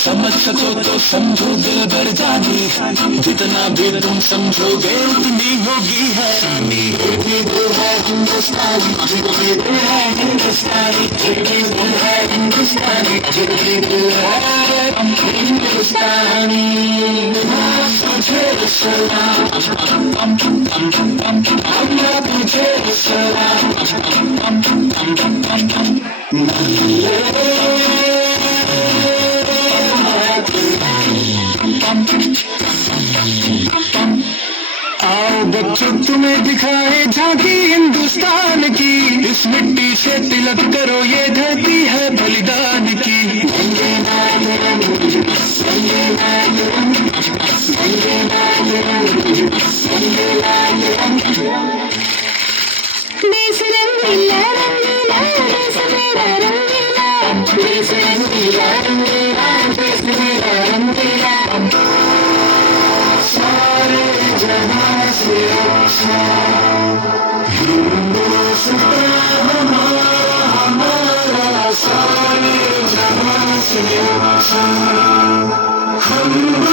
समझ सको तो समझो दिल भर जानी, जितना भी तुम समझोगे उतनी होगी हैरानी। दिल है हिंदुस्तानी, दिल है हिंदुस्तानी, दिल है हिंदुस्तानी, दिल है हिंदुस्तानी। तुझे सलाम, अल्लाह तुझे सलाम। आओ बच्चों तुम्हें दिखाए झांकी हिंदुस्तान की, इस मिट्टी से तिलक करो ये धरती है बलिदान की। वंदे मातरम, वंदे मातरम, वंदे मातरम, वंदे मातरम। देश रंगीला रंगीला, देश मेरा रंगीला, देश रंगीला रंगीला, देश मेरा रंगीला। सारे जहां से अच्छा हिंदुस्तान हमारा, हमारा सारे जहां से अच्छा। हम